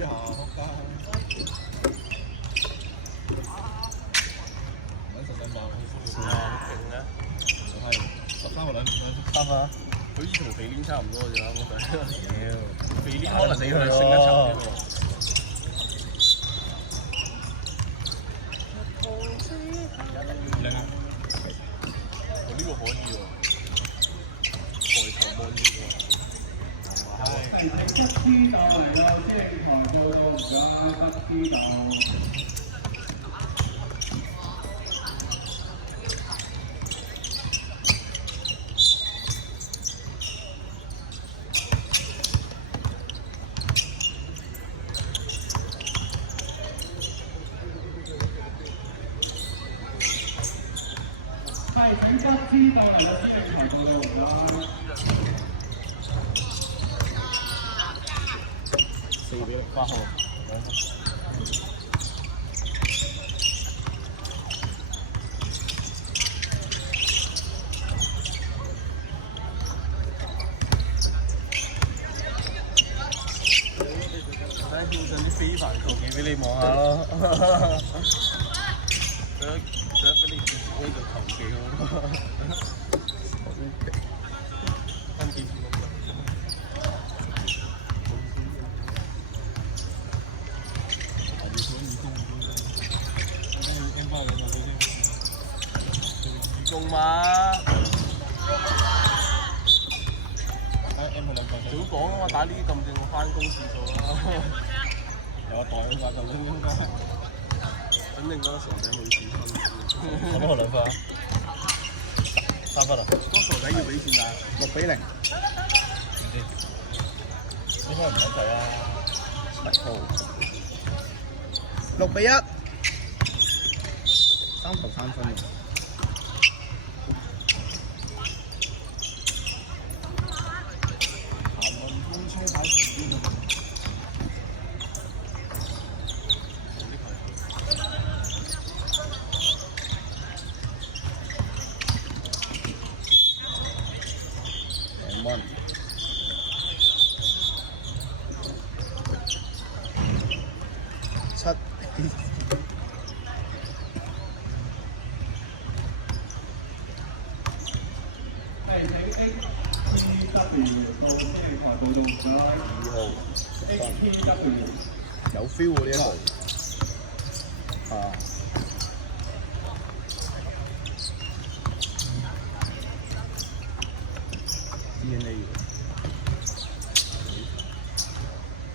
下仆街。揾13包，係啊，勁啊！係13個兩3分，好似同肥鏈差唔多啫嘛，我覺得。屌，肥鏈可能你佢升一層添喎。靚啊！我呢個可以喎，抬頭望呢個。不知道嚟到精台報道，唔該，不知道。係請不知道嚟到精台報道，唔該。4比8號，睇叫陣啲非凡球技俾你望下咯。想俾你見呢個球技咯。分幾錢？用嘛？早講啊嘛，打呢啲咁正，我翻工次數啦。有袋啊嘛，就應該。肯定嗰個傻仔冇錢分。咁我2分，3分啊！嗰個傻仔要俾錢㗎，6比0。唔知，應該唔撚滯啊！7號6比1。3球3分。7。係請 HPW 到精台報道，唔該。2號HPW 有 feel 喎呢一個。啊！DNA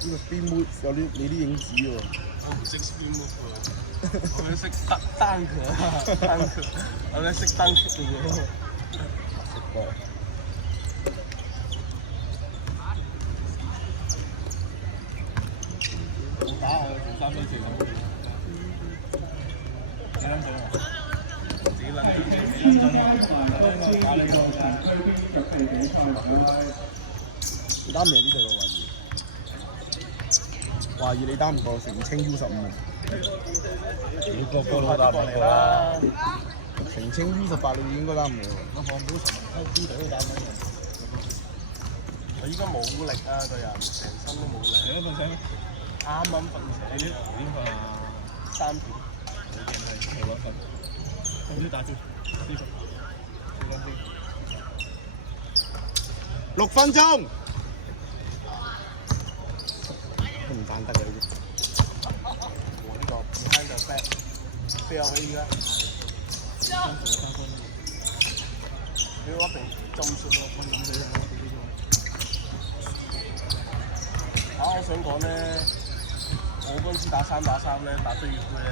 呢個 speed move 有啲你啲影子喎。我唔識 speed move 喎，我哋識單腳，我哋識單腳嘅喎。食過。我打我做3分4咁。幾撚準啊？自己諗住6次打呢個城區邊腳地比賽，唔該。你打唔贏呢隊喎，懷疑你打唔過成清 U15啊！你個都打唔過啦！成清 U18你應該打唔過。我放到成 D 隊都打唔過。我依家冇力啊，個人成身都冇力。你都瞓醒？啱啱瞓醒。幾點瞓啊3點。你見係冇得瞓。我先打招6分鐘。都唔賺得嘅呢啲。我呢個 behind the back 飛入去依家。3分。你話被浸出咯，我諗你我想講咧，我嗰陣時打3打3咧，打飛越區咧，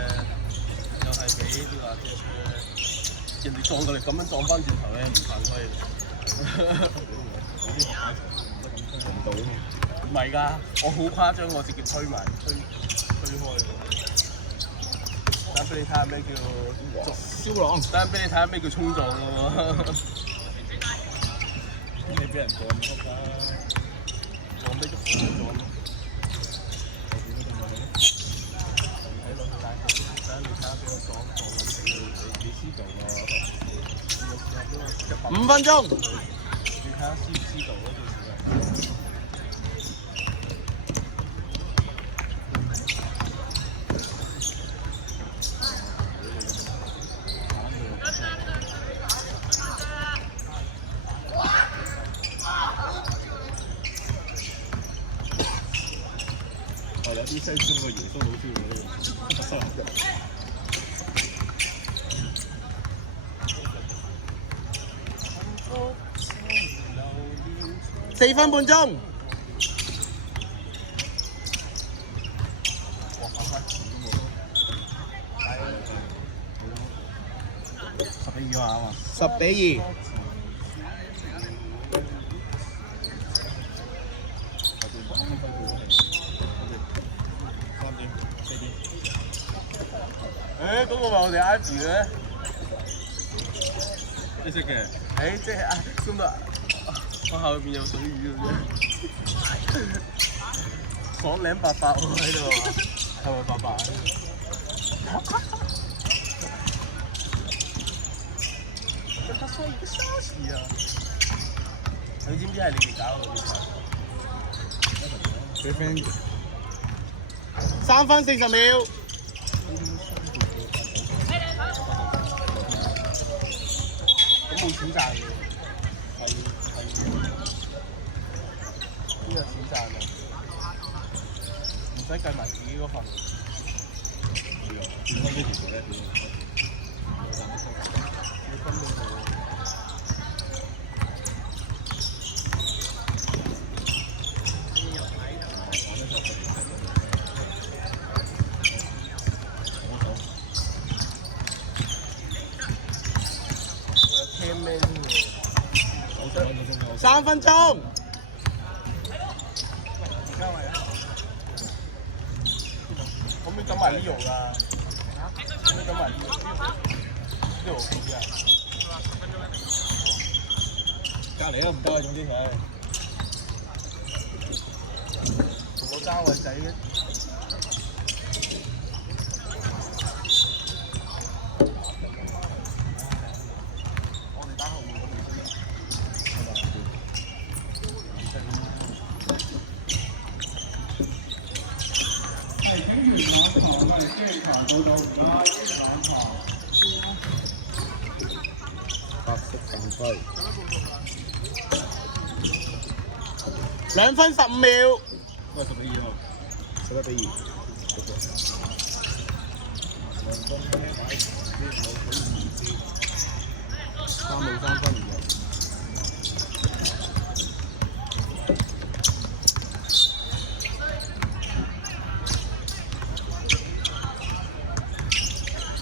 又係俾啲話即係人哋撞過嚟咁樣撞翻轉頭咧，唔犯規嘅。唔到啊嘛。唔係㗎，我好誇張，我直接推開。等俾你睇下咩叫燒狼。等俾你睇下咩叫衝撞咯。你俾人撞仆街。撞咩叫衝撞？5分鐘。你睇下知唔知道嗰件事啊？有啲西裝個耶穌佬 feel 嘅。4分半鐘。哇！翻翻錢都冇咯。10比2啊嘛。10比2。誒，嗰個咪我哋 I G 嘅，你識嘅？誒，即係啊，咁啊，我後邊有水魚嘅啫，爽靚白白喎喺度，係咪白白？跟他說一個消息啊！你知唔知係你哋搞嘅比賽？ 3分40秒。咁冇錢賺嘅，邊有錢賺啊？唔使計埋自己嗰份。點解呢條數咧？3分鐘。可唔可以等埋呢樣啊？可唔可以等埋呢樣幾啊？隔離都唔得啊！總之佢。同我爭位仔嘅。83分。2分15秒。喂，10比2喎。11比2。3冇3分而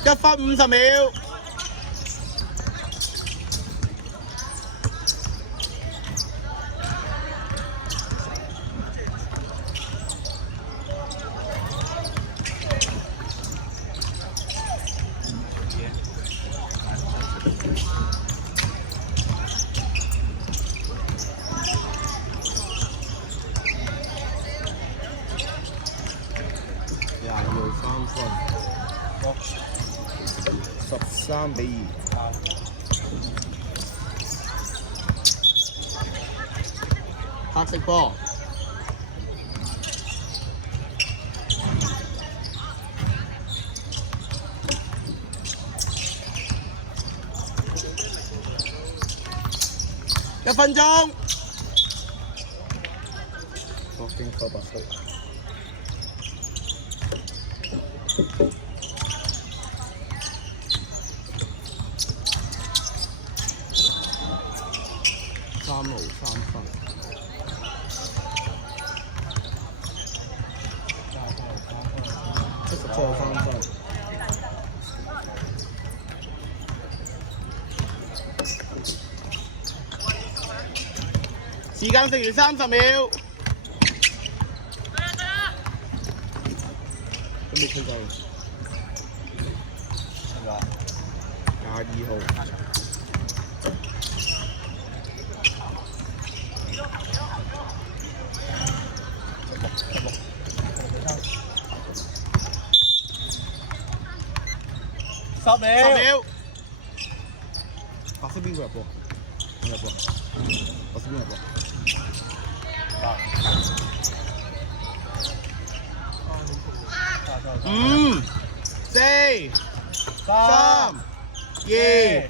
家。1分50秒。23分。13比2。黑色波。1分鐘。我經過白色。3路3分。17有3分。時間剩餘30秒。都未吹夠。22號。10秒。白色邊個入波？我入波。白色邊入波？5、4、3、2。